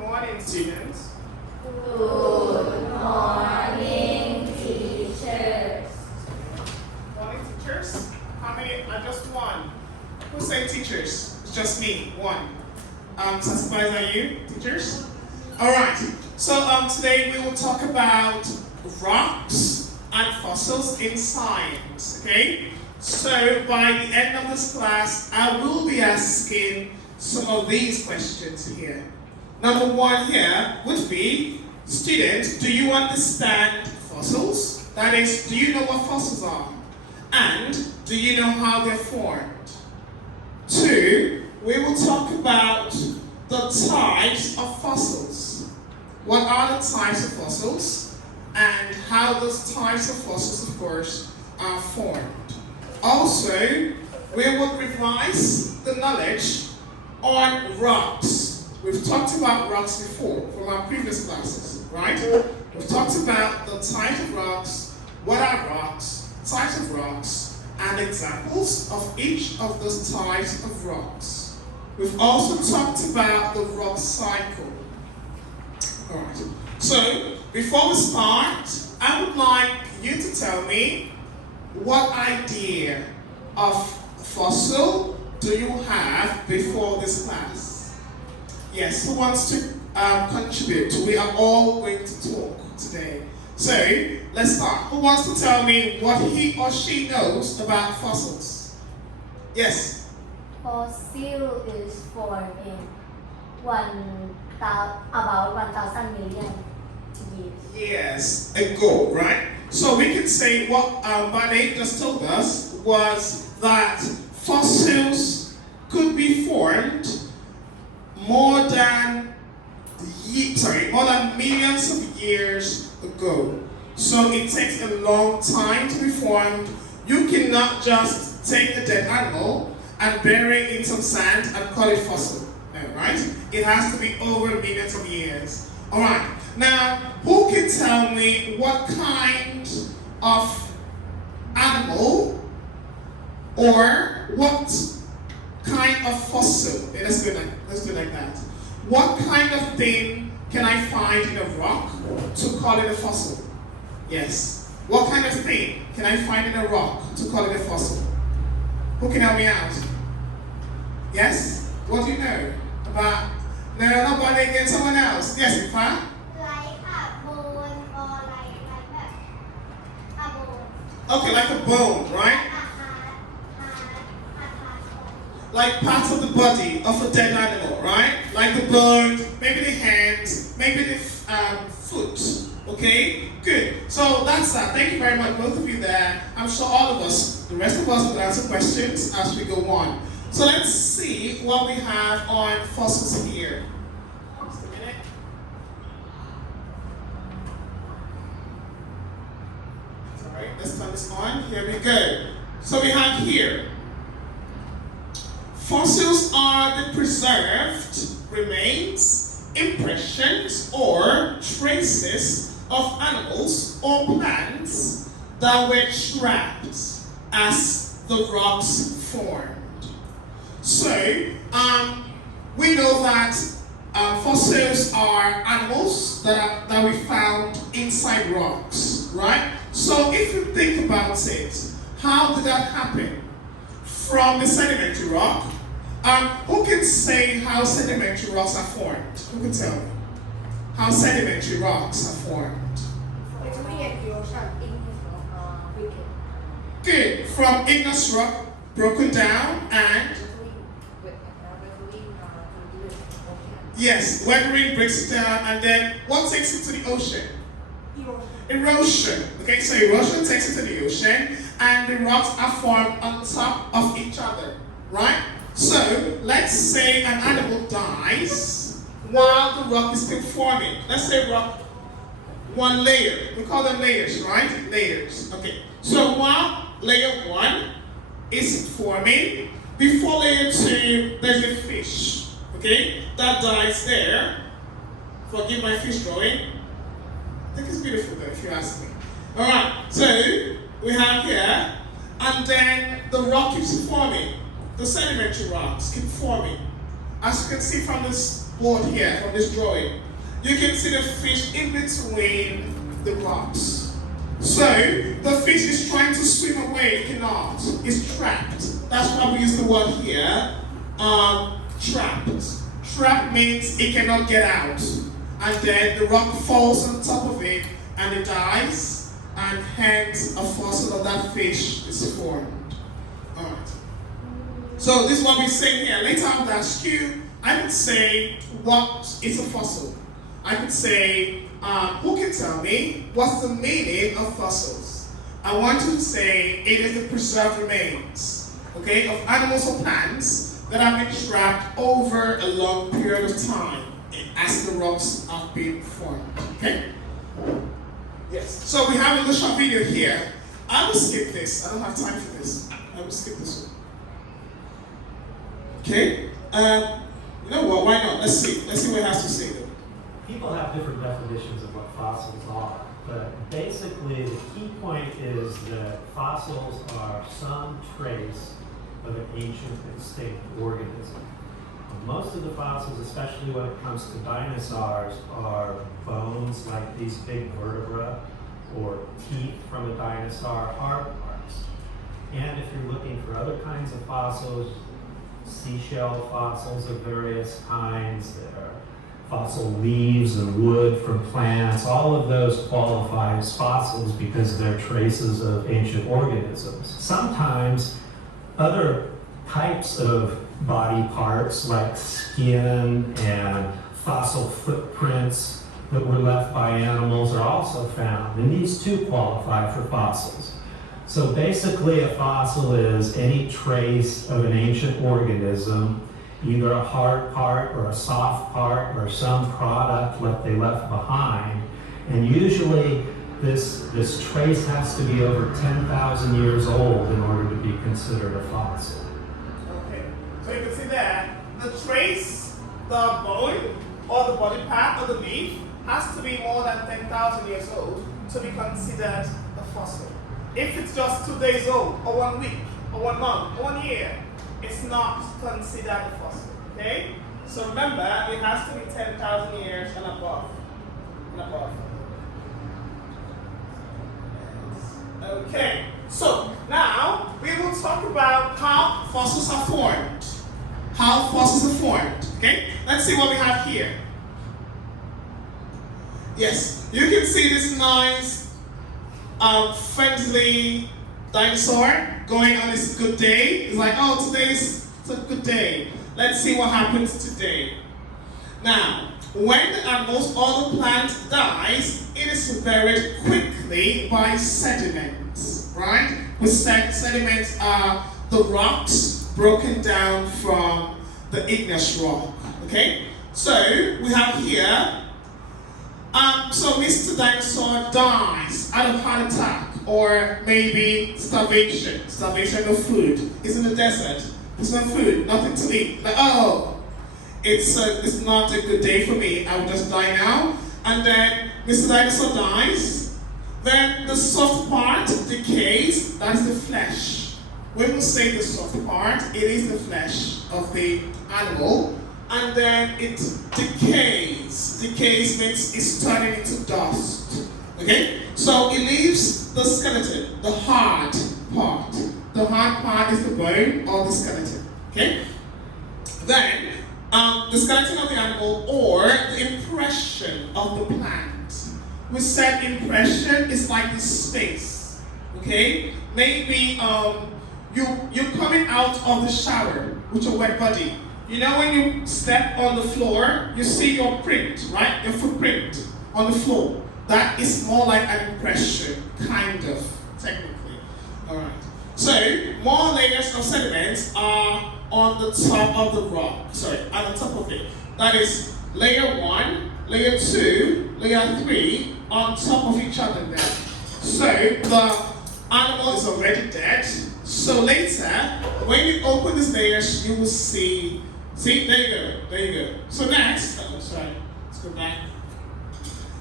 morning, students. Good morning, teachers. Morning, teachers. How many? Just one. Who's saying teachers? It's just me. One. Satisfied are you, teachers? All right. So today we will talk about rocks and fossils in science. Okay. So by the end of this class, I will be asking some of these questions here. Number one here would be, students, do you understand fossils? That is, do you know what fossils are? And do you know how they're formed? Two, we will talk about the types of fossils. What are the types of fossils? And how those types of fossils, of course, are formed. Also, we will revise the knowledge on rocks. We've talked about rocks before from our previous classes, right? We've talked about the types of rocks, what are rocks, types of rocks, and examples of each of those types of rocks. We've also talked about the rock cycle. Alright, so before we start, I would like you to tell me what idea of fossil do you have before this class? Yes, who wants to contribute? We are all going to talk today. So, let's start. Who wants to tell me what he or she knows about fossils? Yes? Fossil is formed in about 1,000 million years. Yes, ago, right? So we can say what Bane just told us was that fossils could be formed more than millions of years ago. So it takes a long time to be formed. You cannot just take a dead animal and bury it in some sand and call it fossil, right? It has to be over millions of years. All right. Now, who can tell me what kind of animal or what kind of fossil? Okay, let's do it like that. What kind of thing can I find in a rock to call it a fossil? Yes. What kind of thing can I find in a rock to call it a fossil? Who can help me out? Yes? What do you know about? No, nobody again, someone else. Yes, in fact? Like a bone or like a bone. Okay, like a bone, right? Like parts of the body of a dead animal, right? Like the bone, maybe the hands, maybe the foot. Okay, good. So that's that. Thank you very much, both of you there. I'm sure all of us, the rest of us, will answer questions as we go on. So let's see what we have on fossils here. Just a minute. Sorry, let's turn this on. Here we go. So we have here. Fossils are the preserved remains, impressions, or traces of animals or plants that were trapped as the rocks formed. So, we know that fossils are animals that we found inside rocks, right? So if you think about it, how did that happen? From the sedimentary rock. Who can say how sedimentary rocks are formed? Who can tell me? How sedimentary rocks are formed? Good. From igneous rock broken down and yes, weathering breaks it down, and then what takes it to the ocean? Erosion. Okay, so erosion takes it to the ocean, and the rocks are formed on top of each other, right? So, let's say an animal dies while the rock is still forming. Let's say rock, one layer. We call them layers, right? Layers. Okay. So while layer 1 is forming, before layer 2, there's a fish. Okay? That dies there. Forgive my fish drawing. I think it's beautiful though, if you ask me. Alright, so we have here, and then the rock keeps forming. The sedimentary rocks keep forming. As you can see from this board here from this drawing, you can see the fish in between the rocks. So the fish is trying to swim away, it cannot. It's trapped. That's why we use the word here, trapped. Trapped means it cannot get out. And then the rock falls on top of it and it dies, and hence a fossil of that fish is formed. Alright. So this is what we're saying here. Later I would ask you, I could say what is a fossil. I could say, who can tell me what's the meaning of fossils? I want you to say it is the preserved remains, okay, of animals or plants that have been trapped over a long period of time as the rocks have been formed. Okay? Yes. So we have a little short video here. I will skip this. I don't have time for this. I will skip this one. Okay? You know what? Why not? Let's see. Let's see what it has to say though. People have different definitions of what fossils are, but basically the key point is that fossils are some trace of an ancient extinct organism. Most of the fossils, especially when it comes to dinosaurs, are bones like these big vertebrae or teeth from a dinosaur, hard parts. And if you're looking for other kinds of fossils, seashell fossils of various kinds, there are fossil leaves and wood from plants, all of those qualify as fossils because they're traces of ancient organisms. Sometimes other types of body parts like skin and fossil footprints that were left by animals are also found, and these too qualify for fossils. So basically a fossil is any trace of an ancient organism, either a hard part or a soft part or some product that they left behind, and usually this trace has to be over 10,000 years old in order to be considered a fossil. So you can see there, the trace, the bone, or the body part or the leaf has to be more than 10,000 years old to be considered a fossil. If it's just 2 days old, or 1 week, or 1 month, or 1 year, it's not considered a fossil. Okay? So remember, it has to be 10,000 years and above. Okay, so now we will talk about how fossils are formed. How fossils are formed. Okay, let's see what we have here. Yes, you can see this nice, friendly dinosaur going on this good day. It's like, oh, today's a good day. Let's see what happens today. Now, when the animals or the plant dies, it is buried quickly by sediments, right? With sediments are the rocks broken down from the igneous rock, okay? So, we have here, so Mr. Dinosaur dies out of heart attack, or maybe starvation of food. He's in the desert, there's no food, nothing to eat. Like, oh, it's not a good day for me, I will just die now. And then Mr. Dinosaur dies, then the soft part decays, that's the flesh. When we say the soft part, it is the flesh of the animal, and then it decays. Decays means it's turning into dust. Okay? So it leaves the skeleton, the hard part. The hard part is the bone or the skeleton. Okay? Then, the skeleton of the animal or the impression of the plant. We said impression is like this space. Okay? Maybe you're coming out of the shower with your wet body. You know when you step on the floor, you see your print, right? Your footprint on the floor. That is more like an impression, kind of, technically. Alright. So, more layers of sediments are on the top of the rock. On the top of it. That is layer 1, layer 2, layer 3 on top of each other there. So, the animal is already dead. So later, when you open these layers, you will see, there you go. So next, let's go back.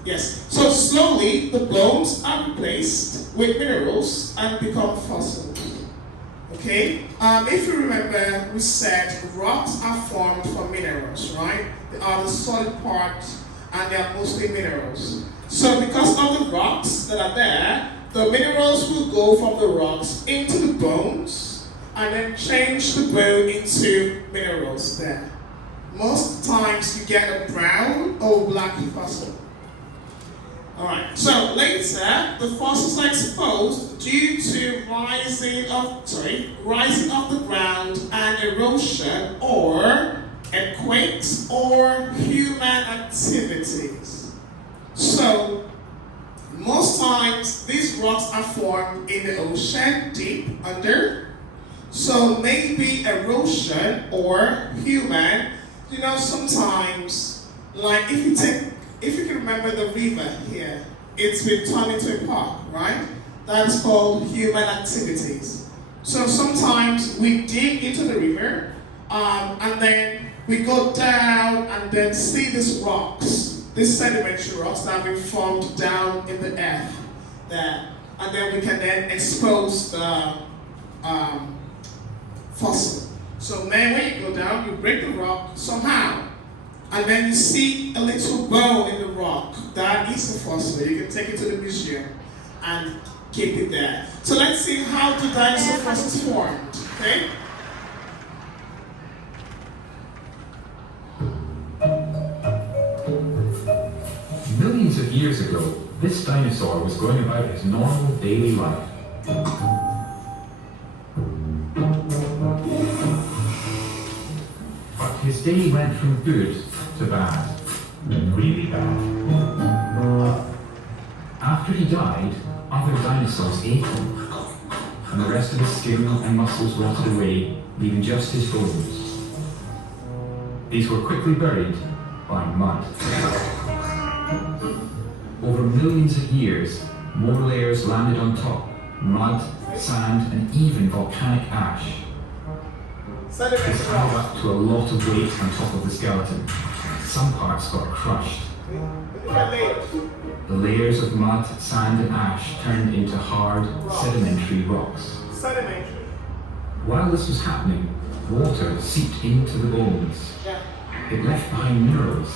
Yes, so slowly the bones are replaced with minerals and become fossils. Okay, if you remember, we said rocks are formed from minerals, right? The are the solid part, and they are mostly minerals. So because of the rocks that are there, the minerals will go from the rocks into the bones and then change the bone into minerals there. Most times you get a brown or black fossil. Alright, so later the fossils are exposed due to rising of the ground and erosion or earthquakes or human activities. So most times these rocks are formed in the ocean deep under. So maybe erosion or human, sometimes, like if you can remember the river here, it's been turned into a park, right? That's called human activities. So sometimes we dig into the river, and then we go down and then see these rocks, these sedimentary rocks that have been formed down in the earth there. And then we can then expose the fossil. So then when you go down, you break the rock somehow, and then you see a little bone in the rock. That is a fossil. You can take it to the museum and keep it there. So let's see how the dinosaur fossils formed. Okay? Millions of years ago, this dinosaur was going about his normal daily life. But his day went from good to bad, really bad. After he died, other dinosaurs ate him, and the rest of his skin and muscles rotted away, leaving just his bones. These were quickly buried by mud. Over millions of years, more layers landed on top, mud, sand, and even volcanic ash. This added up to a lot of weight on top of the skeleton. Some parts got crushed. The layers of mud, sand, and ash turned into hard, sedimentary rocks. While this was happening, water seeped into the bones. It left behind minerals,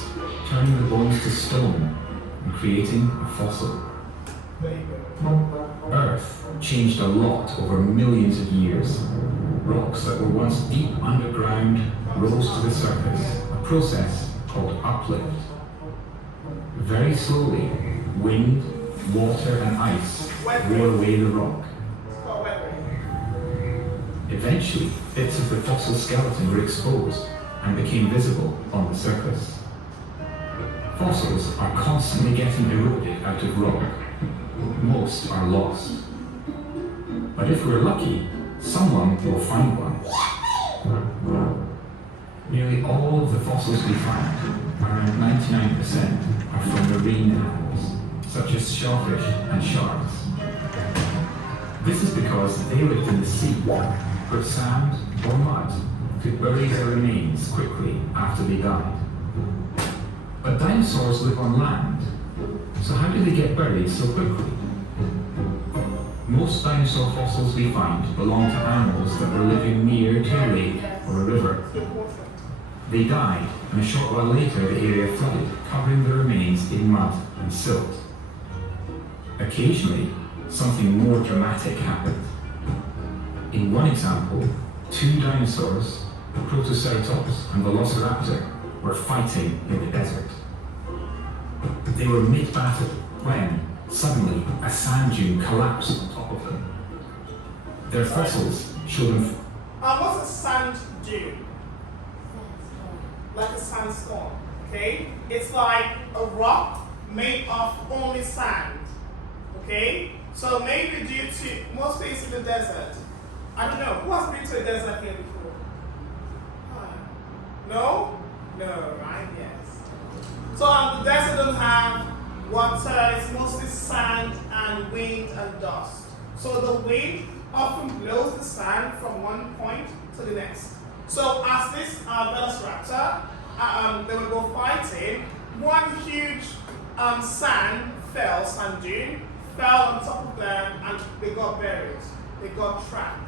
turning the bones to stone and creating a fossil. Earth changed a lot over millions of years. Rocks that were once deep underground rose to the surface, a process called uplift. Very slowly, wind, water, and ice wore away the rock. Eventually, bits of the fossil skeleton were exposed and became visible on the surface. Fossils are constantly getting eroded out of rock. Most are lost. But if we're lucky, someone will find one. Nearly all of the fossils we find, around 99%, are from marine animals, such as shellfish and sharks. This is because they lived in the sea, where sand or mud could bury their remains quickly after they died. But dinosaurs live on land, so how do they get buried so quickly? Most dinosaur fossils we find belong to animals that were living near to a lake or a river. They died, and a short while later the area flooded, covering the remains in mud and silt. Occasionally, something more dramatic happened. In one example, two dinosaurs, the Protoceratops and Velociraptor, were fighting in the desert. They were mid-battle when, suddenly, a sand dune collapsed on top of them. Their fossils show them... What's a sand dune? Like a sandstorm, okay? It's like a rock made of only sand, okay? So maybe due to most places in the desert. I don't know, who has been to a desert here before? No? No, right? Yes. So the desert doesn't have water, it's mostly sand and wind and dust. So the wind often blows the sand from one point to the next. So as this Velociraptor, they will go fighting, one huge sand dune fell on top of them and they got buried. They got trapped.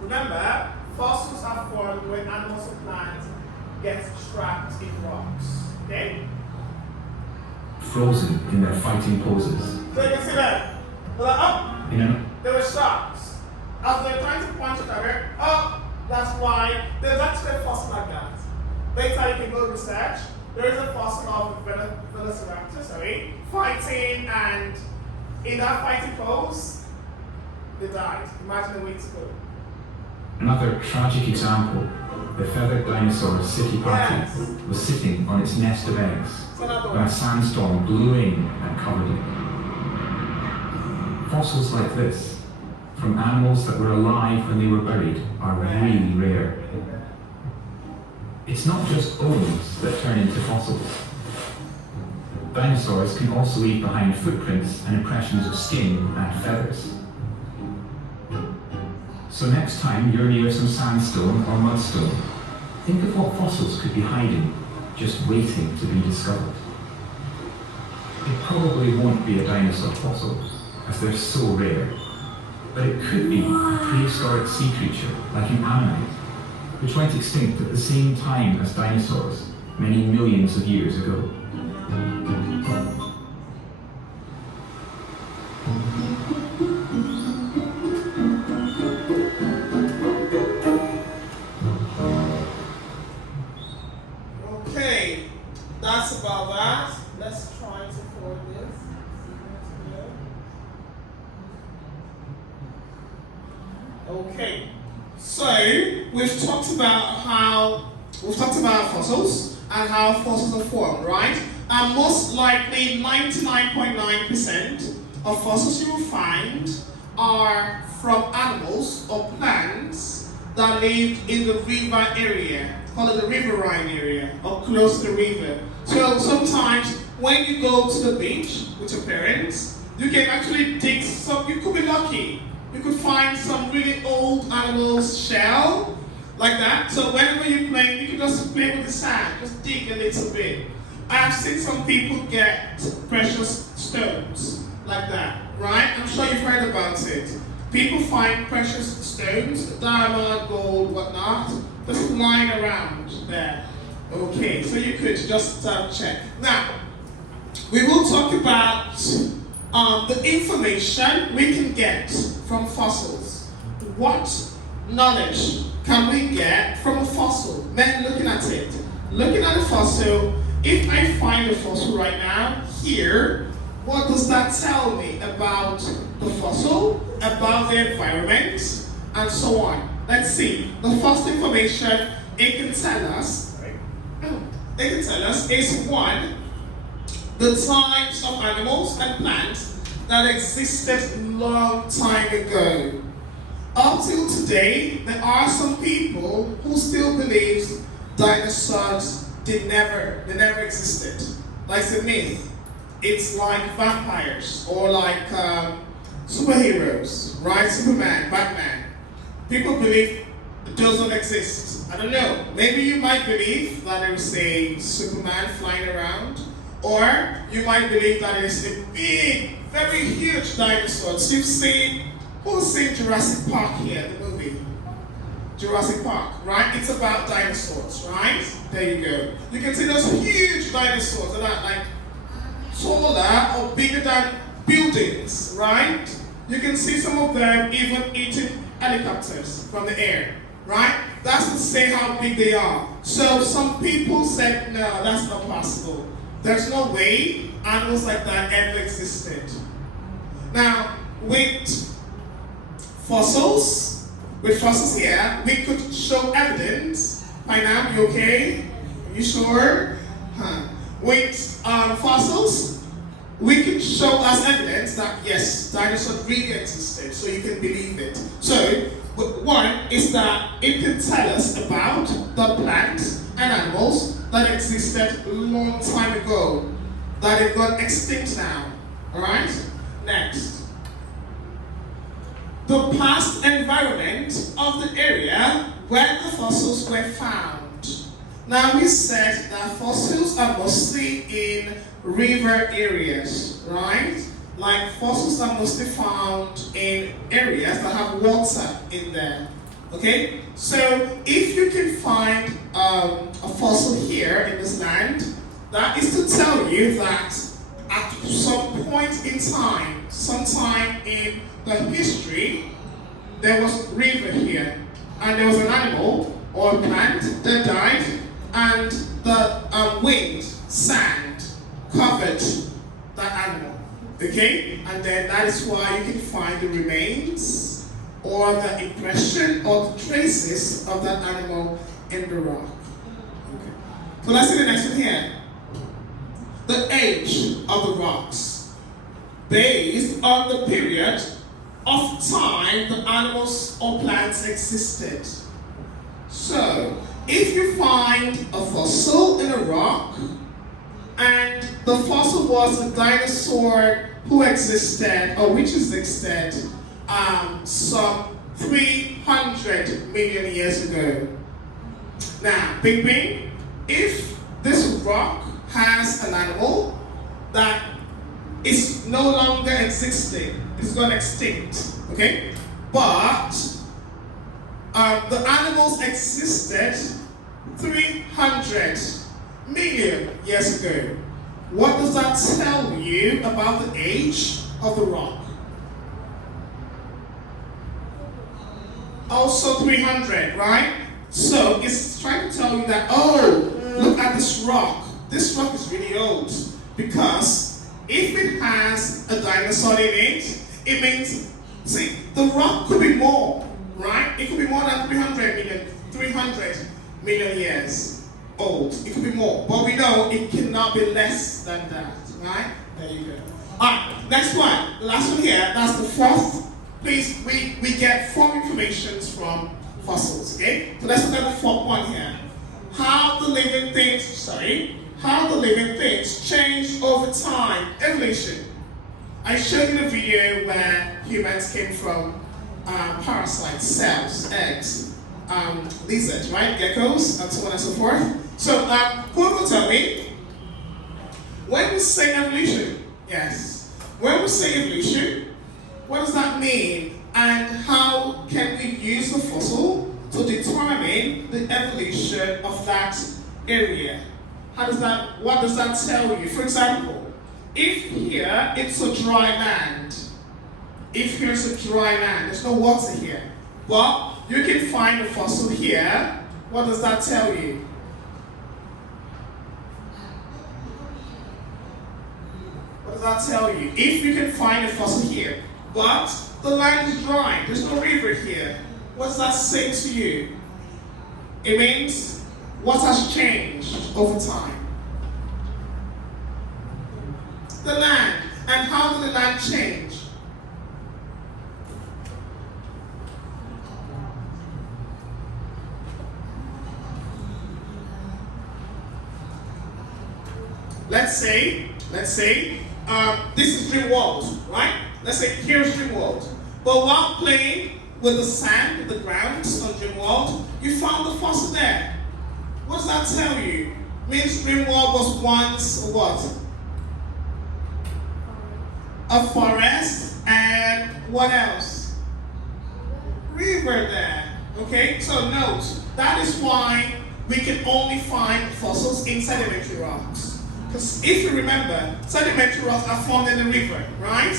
Remember, fossils are formed when animals or plants get trapped in rocks. Okay? frozen in their fighting poses. So you can see that. They're up, In an they were sharks. As they're trying to punch each other, up, that's why there's actually a fossil like that. Later you can go research. There is a fossil of Velociraptor, fighting, and in that fighting pose, they died. Imagine the way to go. Another tragic example, the feathered dinosaur City Party Yes. was sitting on its nest of eggs It's another when a one. sandstorm blew in and covered it. Fossils like this, from animals that were alive when they were buried, are really rare. It's not just bones that turn into fossils. Dinosaurs can also leave behind footprints and impressions of skin and feathers. So next time you're near some sandstone or mudstone, think of what fossils could be hiding, just waiting to be discovered. It probably won't be a dinosaur fossil, as they're so rare, but it could be a prehistoric sea creature like an ammonite, which went extinct at the same time as dinosaurs many millions of years ago. Okay, that's about that. Let's try to forward this. Okay, so we've talked about fossils and how fossils are formed, right? And most likely 99.9% of fossils you will find are from animals or plants that lived in the river area, call it the riverine area, or close to the river. So sometimes when you go to the beach with your parents, you can actually dig some, you could be lucky. You could find some really old animal's shell, like that. So whenever you play, you can just play with the sand, just dig a little bit. I've seen some people get precious stones, like that, right? I'm sure you've heard about it. People find precious stones, diamond, gold, whatnot, just lying around there. Okay, so you could just check. Now, we will talk about the information we can get from fossils. What knowledge can we get from a fossil? Then looking at it. Looking at a fossil, if I find a fossil right now, here, what does that tell me about the fossil, about the environment, and so on? Let's see. The first information it can tell us is one, the types of animals and plants that existed long time ago. Up till today, there are some people who still believe dinosaurs they never existed. Like it's a myth. It's like vampires or like superheroes, right? Superman, Batman. People believe it doesn't exist. I don't know. Maybe you might believe that there is a Superman flying around, or you might believe that there is a big, very huge dinosaur. You've seen, who's seen Jurassic Park here, the movie? Jurassic Park, right? It's about dinosaurs, right? There you go. You can see those huge dinosaurs that are like taller or bigger than buildings, right? You can see some of them even eating helicopters from the air, right? That's to say how big they are. So some people said, no, that's not possible. There's no way animals like that ever existed. Now, with fossils here, we could show evidence. By now, you okay? Are you sure? With fossils, we could show us evidence that yes, dinosaurs really existed, so you can believe it. So, one is that it can tell us about the plants and animals that existed a long time ago, that have got extinct now. Alright? Next. The past environment of the area where the fossils were found. Now we said that fossils are mostly in river areas, right? Like fossils are mostly found in areas that have water in them. Okay? So if you can find a fossil here in this land That is to tell you that at some point in time, sometime in the history, there was a river here, and there was an animal or a plant that died, and the wind, sand, covered that animal. Okay? And then that is why you can find the remains or the impression or the traces of that animal in the rock. Okay. So let's see the next one here. The age of the rocks, based on the period of time the animals or plants existed. So, if you find a fossil in a rock, and the fossil was a dinosaur who existed, or which is existed, some 300 million years ago. Now, Big Bang, if this rock has an animal that is no longer existing, it's gone extinct, okay? But the animals existed 300 million years ago. What does that tell you about the age of the rock? Also 300, right? So it's trying to tell you that, oh, look at this rock. This rock is really old, because if it has a dinosaur in it, it means, see, the rock could be more, right? It could be more than 300 million years old. It could be more, but we know it cannot be less than that, right? There you go. All right, next one, the last one here, that's the fourth. Please, we get 4 informations from fossils, okay? So let's look at the fourth one here. How the living things change over time, evolution. I showed you the video where humans came from parasites, cells, eggs, lizards, right, geckos, and so on and so forth. So, who will tell me, when we say evolution, yes, when we say evolution, what does that mean? And how can we use the fossil to determine the evolution of that area? What does that tell you? For example, if here it's a dry land, there's no water here, but you can find a fossil here, what does that tell you? What does that tell you? If you can find a fossil here, but the land is dry, there's no river here, what does that say to you? It means what has changed over time? The land. And how did the land change? Let's say, this is Dream World, right? Let's say here's Dream World. But while playing with the sand, with the ground on Dream World, you found the fossil there. What does that tell you? Means Dream World was once what? A forest, and what else? River there. Okay, so note, that is why we can only find fossils in sedimentary rocks. Because if you remember, sedimentary rocks are formed in the river, right?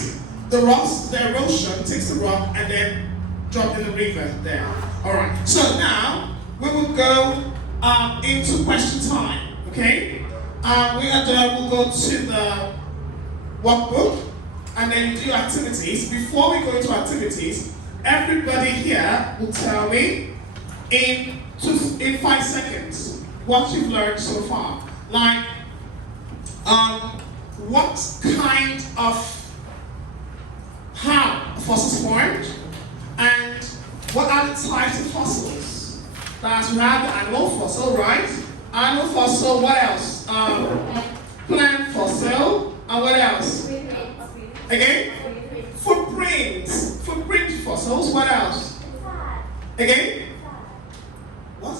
The rocks, the erosion takes the rock and then drop in the river there. Alright, so now we will go into question time, okay? We'll go to the workbook and then do activities. Before we go into activities, everybody here will tell me in 5 seconds what you've learned so far. Like, what kind of, how fossils formed, and what are the types of fossils? That's we have the animal fossil, right? Animal fossil, what else? Plant fossil, and what else? Again? Footprints. Footprint fossils, what else? Again? What?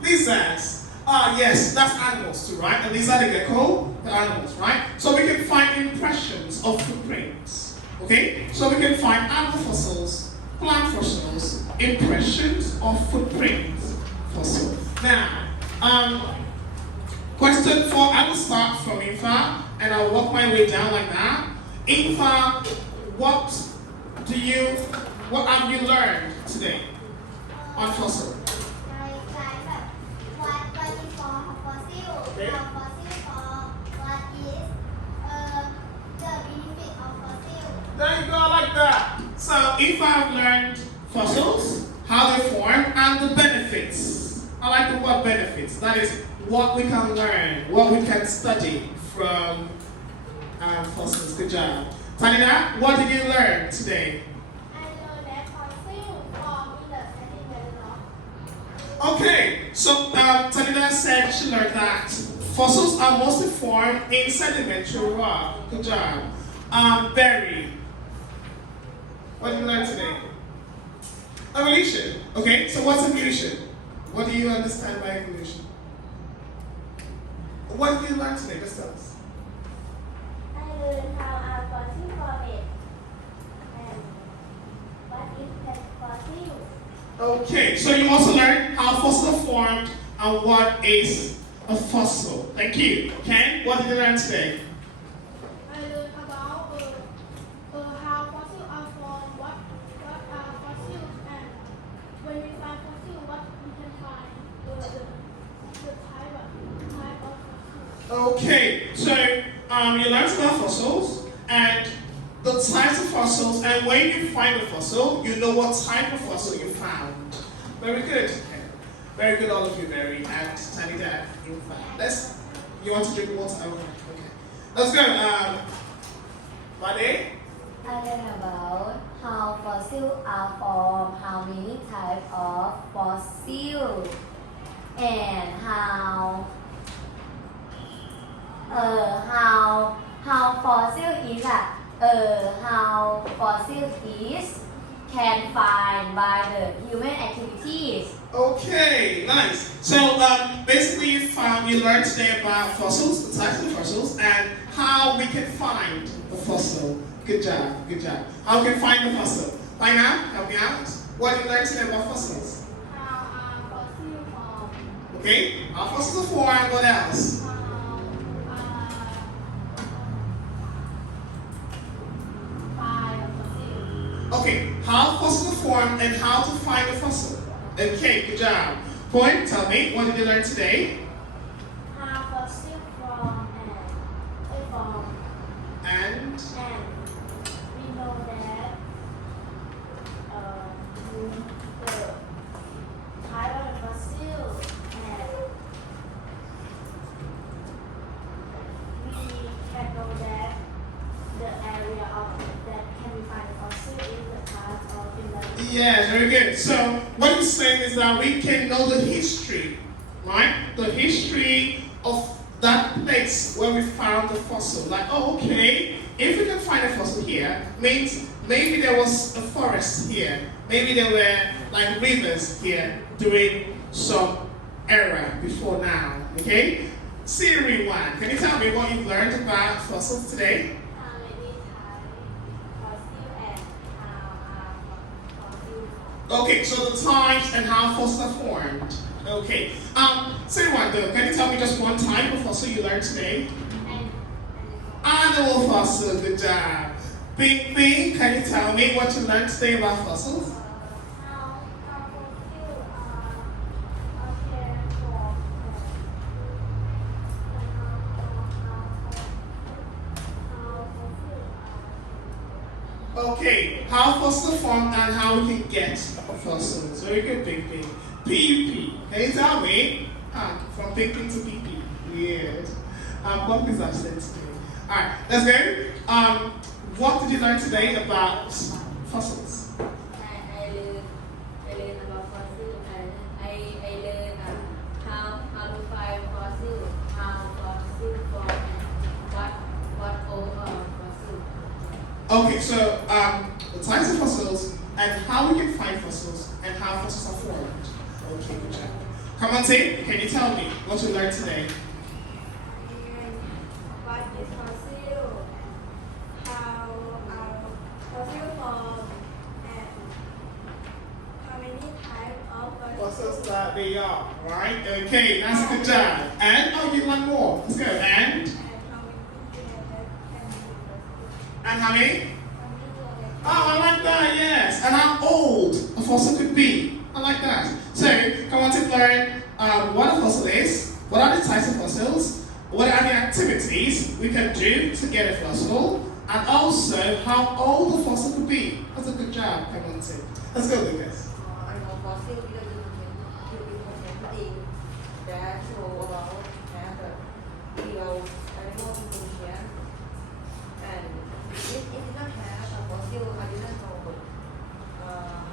Lizards. Ah, yes, that's animals too, right? And these are the gecko, the animals, right? So we can find impressions of footprints. Okay? So we can find animal fossils, plant fossils, impressions of footprints fossils. Now, question I will start from infra and I'll work my way down like that. Infra, what have you learned today on fossil? แบบ what is for fossil Okay. how fossil form what is the benefit of fossil There you go, I like that. So if I've learned fossils, how they form, and the benefits. I like the word benefits. That is what we can learn, what we can study from fossils. Good job. Tanina, what did you learn today? I learned that fossil form in the sediment rock. Okay, so Tanina said she learned that fossils are mostly formed in sedimentary rock. Good job. Barry, what did you learn today? Evolution. Okay, so what's evolution? What do you understand by evolution? What did you learn today? Just tell us. I learned how our fossil formed and what is that fossil. Okay, so you also learned how fossils are formed and what is a fossil. Thank you. Ken, what did you learn today? I learned about how fossils are formed, what are fossils, and when we find fossils, what we can find, the type of fossils. Okay, so you learned about fossils and the types of fossils, and when you find a fossil, you know what type of fossil you found. Very good. Okay. Very good, all of you, Barry and Tanita. In fact, you want to drink water? Okay. Let's go. Made? I learned about how fossils are formed, how many types of fossils, and how fossil is how fossil is can find by the human activities. Okay, nice. So basically, you learned today about fossils, the types of fossils, and how we can find a fossil. Good job, good job. How we can find a fossil? By now, help me out. What did you learn today about fossils? How are fossils formed? Okay, how fossils are formed. What else? Find a fossil. Okay, how fossils are formed and how to find a fossil. Okay, good job. Point, tell me, what did you learn today? How fossils form And we know that the type of fossil and we can know that the area of that can be find fossil is the part of the yeah, very good. So what he's saying is that we can know the history, right? The history of that place where we found the fossil. Like, oh, okay, if we can find a fossil here, means maybe there was a forest here. Maybe there were like rivers here during some era before now. Okay? Siri 1, can you tell me what you've learned about fossils today? how many types fossil and how are fossils Okay, so the types and how fossils are formed. Okay. Say one though. Can you tell me just one type of fossil you learned today? and Animal fossil. Good job. Bing Bing, can you tell me what you learned today about fossils? how fossils are cared for Okay, how fossils are formed and how we can get fossils. Very good, Bing Bing. PUP. Can you tell me? From Bing Bing to PP. Yes. Bump is absent today. Alright, let's go. What did you learn today about fossils? I learn about fossil and I learn how to find fossil, how fossil form and what all fossil. Okay, so the types of fossils and how we can find fossils and how fossils are formed. Okay, good job. Come on, Tim, can you tell me what you learned today? what is fossil how are fossil form and how many types of Fossils that they are, right? Okay, that's a good job. And oh, you learn more. how many? Oh, I like that, yes. And how old a fossil could be. I like that. So, I want to learn what a fossil is, what are the types of fossils, what are the activities we can do to get a fossil, and also how old the fossil could be. That's a good job, I want to say. Let's go, Lucas. I know fossil because it will be something that show about the real animal information. And if it did not have a fossil, I didn't know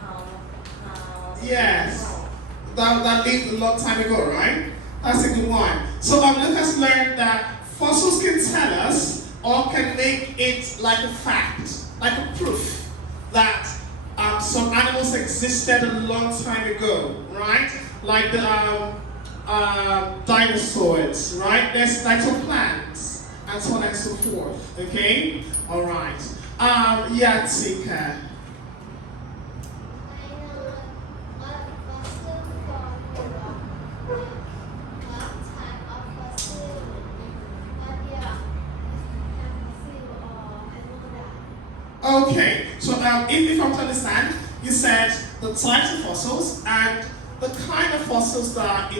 how. Yes. That lived a long time ago, right? That's a good one. So Lucas learned that fossils can tell us or can make it like a fact, like a proof that some animals existed a long time ago, right? Like the dinosaurs, right? There's like some plants and so on and so forth. Okay? All right. Yeah, Tika. Okay, so if I'm to understand, you said the types of fossils and the kind of fossils that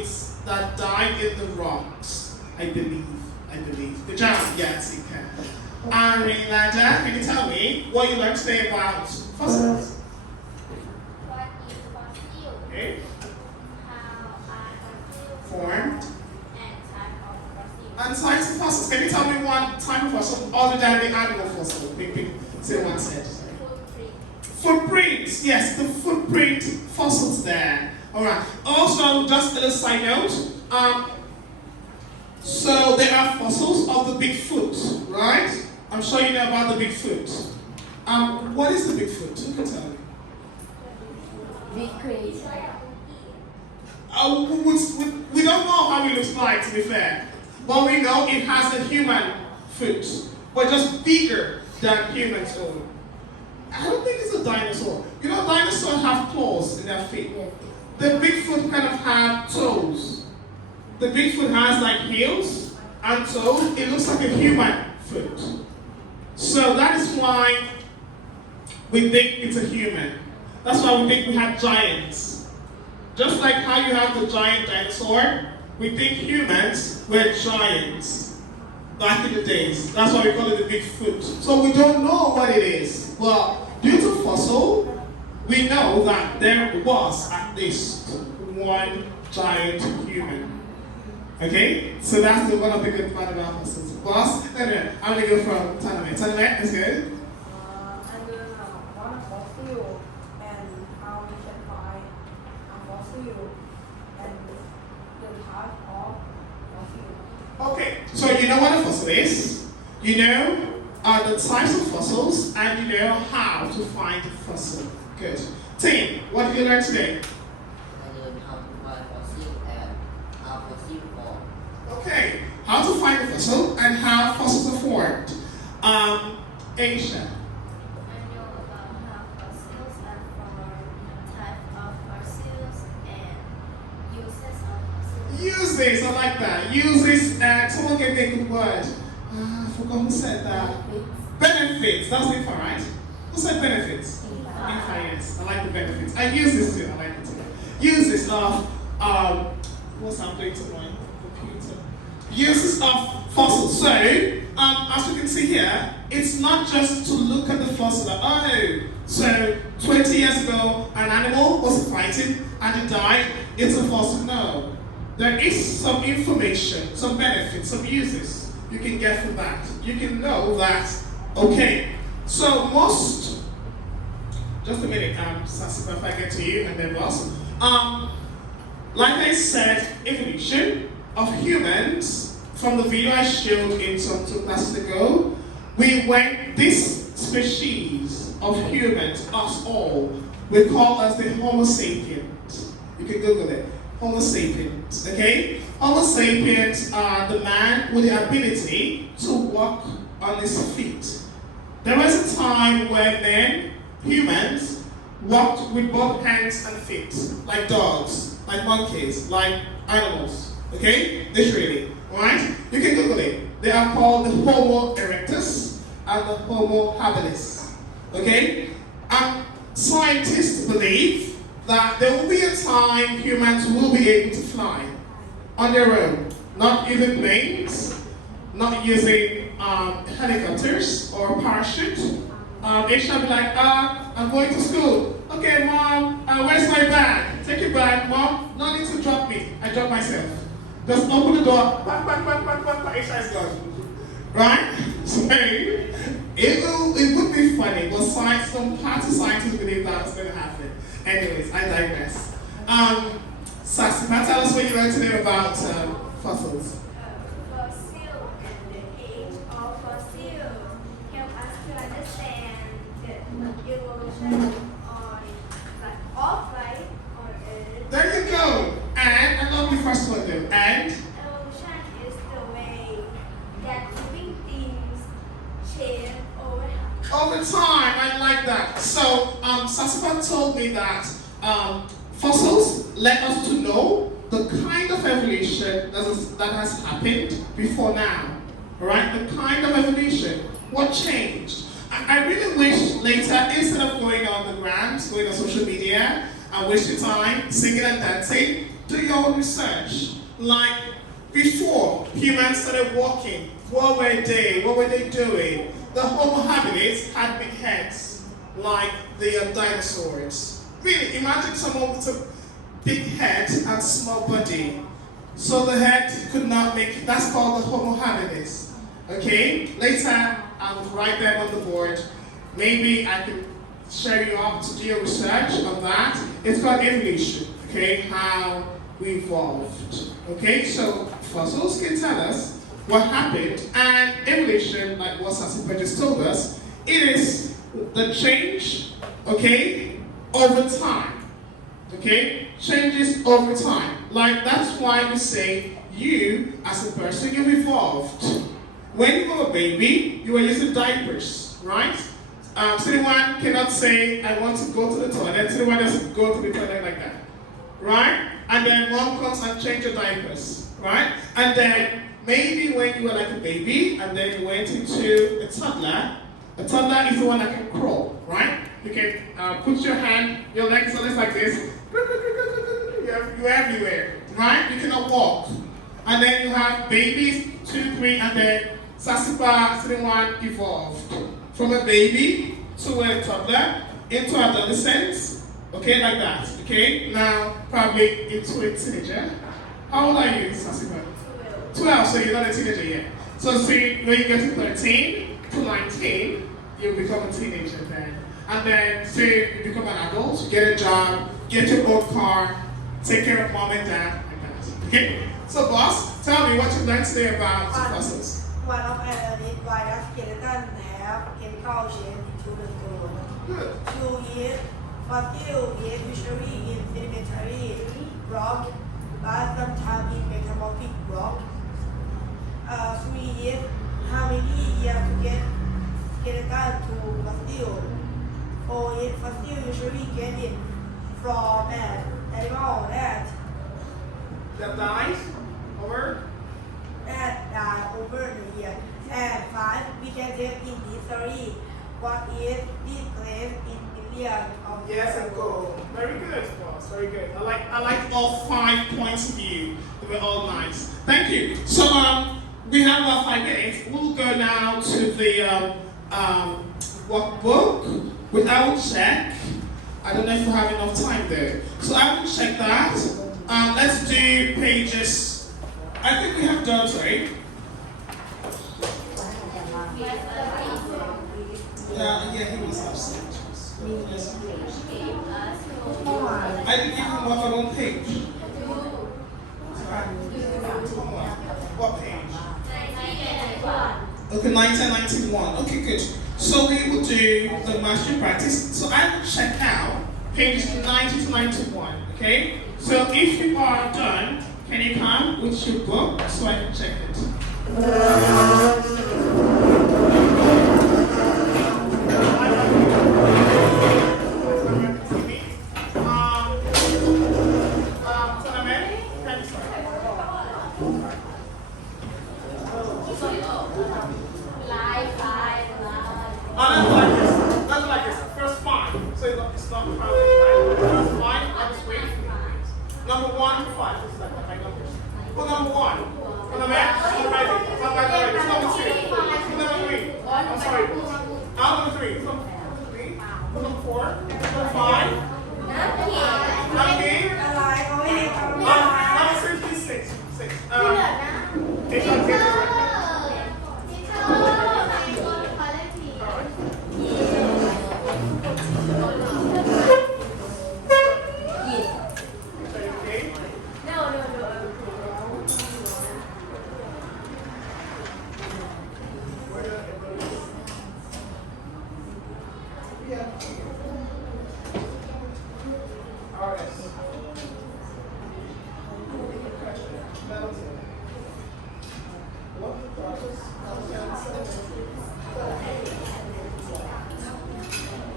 died in the rocks. I believe. Good job, yes, you can. Arinada, can you tell me what you learned today about fossils? What is fossil? Okay. How are fossils Formed. and type of fossil? And types of fossils. Can you tell me one type of fossil other than the animal fossil? Big, say one said. Footprint. Footprints, yes, the footprint fossils there. All right. Also, just a little side note. So there are fossils of the Bigfoot, right? I'm sure you know about the Bigfoot. What is the Bigfoot? Who can tell me? Big creature. We don't know how it looks like, to be fair. But we know it has a human foot, but just bigger than humans own. I don't think it's a dinosaur. You know, dinosaurs have claws in their feet. Yes. The Bigfoot kind of have toes. The Bigfoot has like heels and toes. It looks like a human foot. So that is why we think it's a human. That's why we think we have giants. Just like how you have the giant dinosaur, we think humans were giants back in the days. That's why we call it the Bigfoot. So we don't know what it is. Well, due to fossil, we know that there was at least one giant human. Okay? So that's one of the good part about fossils. Boss, anyway, I'm gonna go from Taname. Taname, let's go. I learned what a fossil and how we can find a fossil and the type of fossil. Okay, so you know what a fossil is, you know the types of fossils, and you know how to find a fossil. Good. Tim, what did you learn today? I learned how to find fossil and how fossil form. Okay, how to find a fossil and how fossils are formed. Aisha. I know about how fossils are formed, type of fossils, and uses of fossils. Uses, I like that. Uses, someone gave me a good word. I forgot who said that. Benefits, that's it, right? Who said benefits? Yes, I like the benefits. I use this too, I like it too. Uses of, what's I'm doing to my computer? Uses of fossils. So, as you can see here, it's not just to look at the fossil, so 20 years ago, an animal was fighting and it died, it's a fossil. No. There is some information, some benefits, some uses you can get from that. You can know that, okay, so just a minute, Sasiba, if I get to you, and then boss. Like I said, evolution of humans, from the video I showed in some 2 classes ago, this species of humans, us all, we call us the Homo sapiens. You can Google it. Homo sapiens, okay? Homo sapiens are the man with the ability to walk on his feet. There was a time where men, humans, walked with both hands and feet, like dogs, like monkeys, like animals, okay? Literally, alright? You can Google it. They are called the Homo erectus. and the Homo habilis. Okay? Scientists believe that there will be a time humans will be able to fly on their own, not using planes, not using helicopters or parachute. They shall be like, I'm going to school. Okay, Mom, where's my bag? Take your bag, Mom. No need to drop me. I drop myself. Just open the door. Back, Aisha is gone. Right? So it would be funny, but some parts of scientists believe that's going to happen. Anyways, I digress. Sasima, tell us what you learned today about fossils. Fossil and the age of fossil help us to understand the evolution of life on Earth. There you go. And I love the first one though. And Evolution is the way that living things change over time. over time, I like that. So Sasima told me that fossils let us to know the kind of evolution that has happened before now. Right? The kind of evolution. What changed? I really wish later, instead of going on the grams, going on social media, and wasting time singing and dancing, do your own research. Like before humans started walking, what were they? What were they doing? The Homo habilis had big heads, like the dinosaurs. Really, imagine someone with a big head and small body. So the head could not make it. That's called the Homo habilis. Okay? Later, I will write them on the board. Maybe I can share you up to do your research on that. It's called evolution. Okay? How we evolved. Okay? So fossils can tell us what happened, and evolution, like what Sasipa just told us, it is the change, okay, over time. Okay? Changes over time. Like that's why we say you as a person, you've evolved. When you were a baby, you were using diapers, right? Someone cannot say, I want to go to the toilet. Someone doesn't go to the toilet like that, right? And then mom comes and changes your diapers, right? And then maybe when you were like a baby, and then you went into a toddler is the one that can crawl, right? You can put your hand, your legs on this like this. You're everywhere, right? You cannot walk. And then you have babies, 2, 3, and then Sasipa Siriwan evolved from a baby to a toddler into adolescence, okay, like that, okay? Now, probably into a teenager. How old are you, Sasipa? 12, so you're not a teenager yet. So see, when you get to 13 to 19, you become a teenager then. And then say you become an adult, get a job, get your own car, take care of mom and dad, like that. Okay? So boss, tell me what you learned today about fossils. One of analysts virus skeleton have chemical change into the bone. Good. 2 is fossil is usually in sedimentary rock, but sometimes in metamorphic rock. 3 is how many years to get skeleton to fossil. 4 is fossil usually get it from an animal that died over. die over the year. And 5, we can take in history what is this place in millions of years Yes, and go. Very good, boss. Very good. I like all 5 points of view. They were all nice. Thank you. So we have about 5 minutes. We'll go now to the workbook, which I will check. I don't know if we have enough time there. So I will check that. Let's do pages. I think we have done, right? Yeah, he was absent. I didn't give him one page. What page? Okay, 1991. Okay, good. So we will do the mastery practice. So I will check out pages 90 to 91. Okay? So if you are done, can you come with your book so I can check it? Let's do like this. Let's do like this. First 5. So it's not counting, right? First 5, I'll just wait. Number 1 to 5. This is like my numbers. Put number 1. Put number X. Put number ready. Put number ready. Put number 2. Put number 3. I'm sorry. Number 3. Put number 3. Put number 4. Put number 5. Number 6. 6. It's on paper.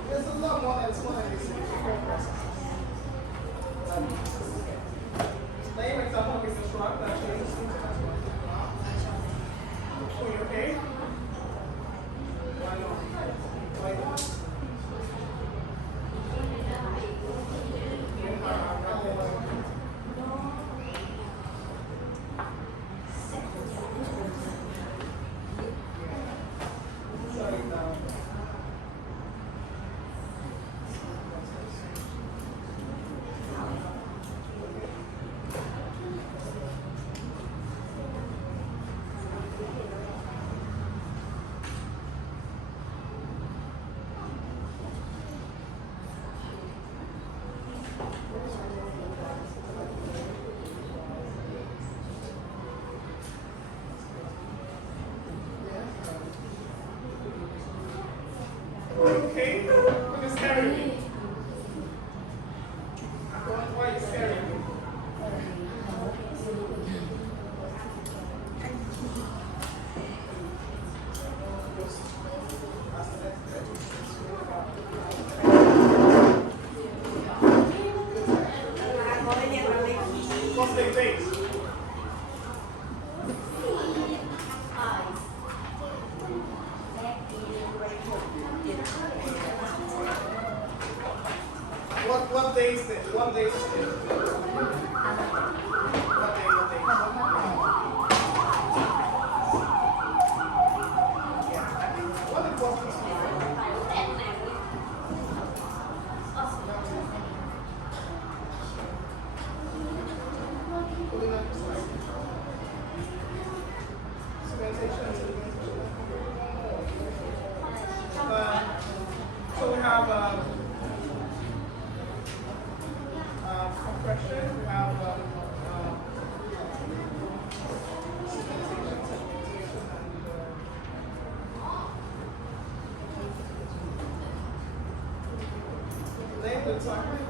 There's a lot more that's one of these process. Name example of business rock that changes into that one. Are you okay? Why not? Why not? Sorry, now. Okay? What is scaring me? Why is scaring me? What's the date? What day is this? What day is this? What day? What did Boston speak? Putting up the slide. Cementation. So we have compression, we have cementation, and name the topic.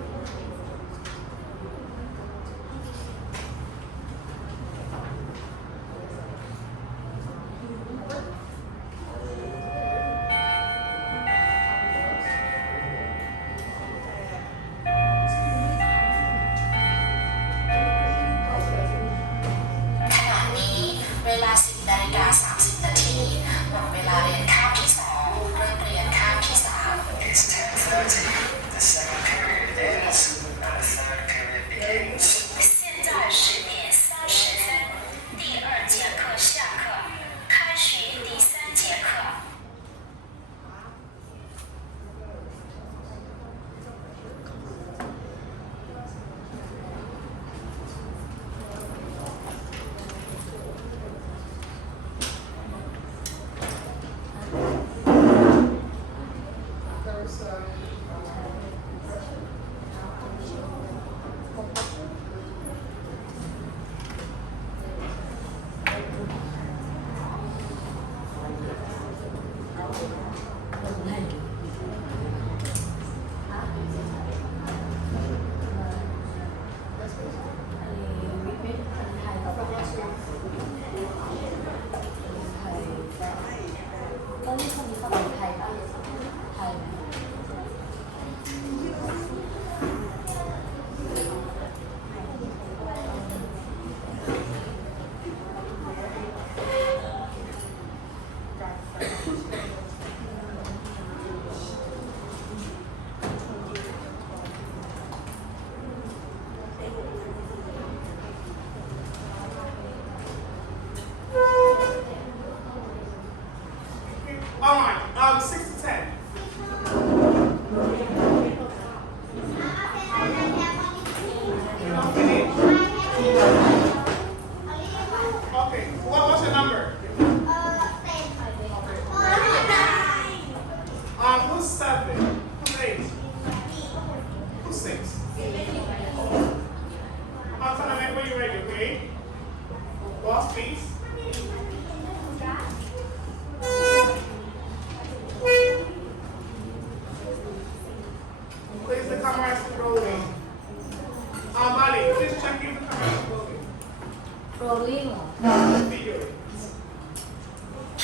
It's 10:30. The second period ends and the third period begins. 现在10:33，第2节课下课，开学第3节课。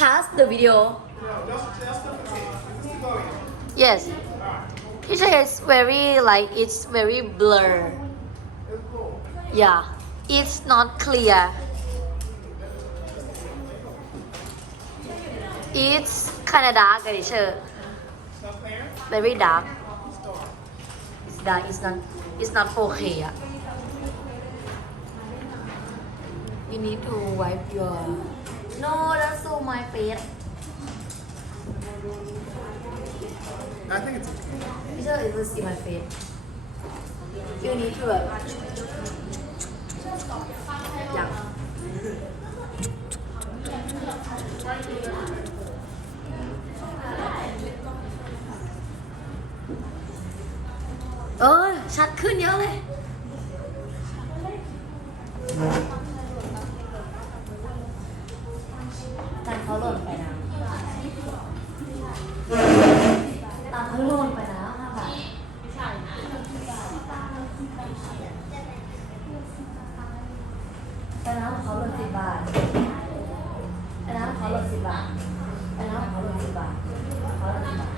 pause the video. No, just look at it. Is this going? Yes. Alright. Teacher is very like it's very blur. It's cool. Yeah, it's not clear. It's kind of dark, teacher. It's not clear? Very dark. It's dark. It's dark. It's not 4K. Yeah. You need to wipe your. No, that's so my face. I think it's okay. Teacher, it will see my face. You need to แบบอย่าง ชัดขึ้นเยอะเลยตามเขาหล่นไปนะตามเขาหล่นไปนะ5 บาทแต่น้ำเขาหล่น10 บาทแต่น้ำเขาหล่น10 บาทแต่น้ำเขาหล่น10 บาทเขาหล่น10 บาท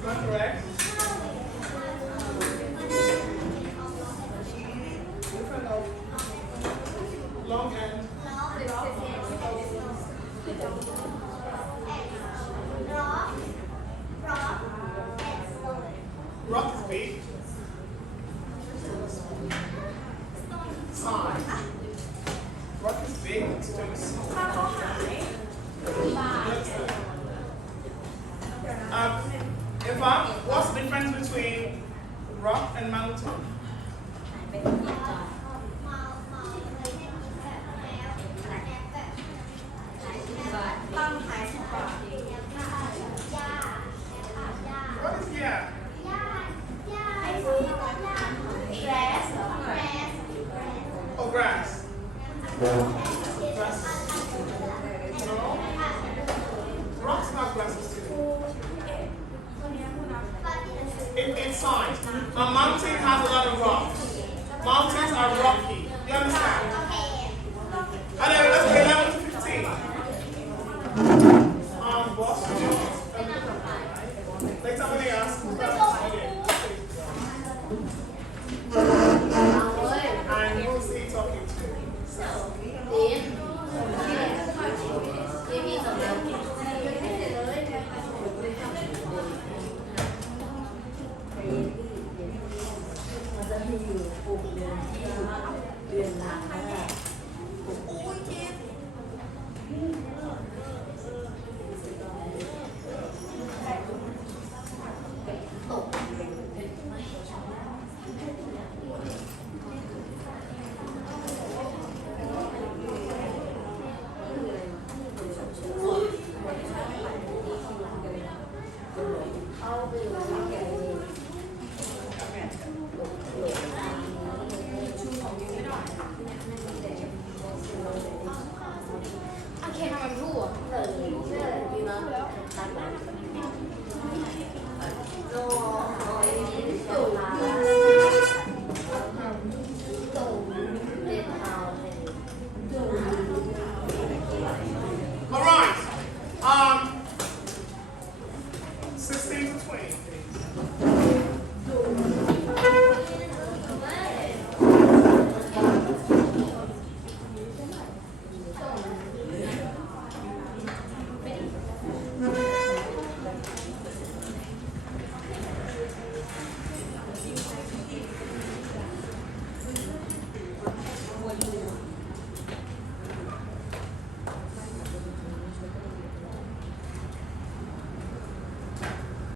Is that correct? Different of long end. Rock is big. Side. Rock is big. It's too small. What's the difference between rock and mountain? What is yeah? Oh, grass. Grass. No. Rock's not grasses too. Inside. A mountain has a lot of rocks. Mountains are rocky. You understand?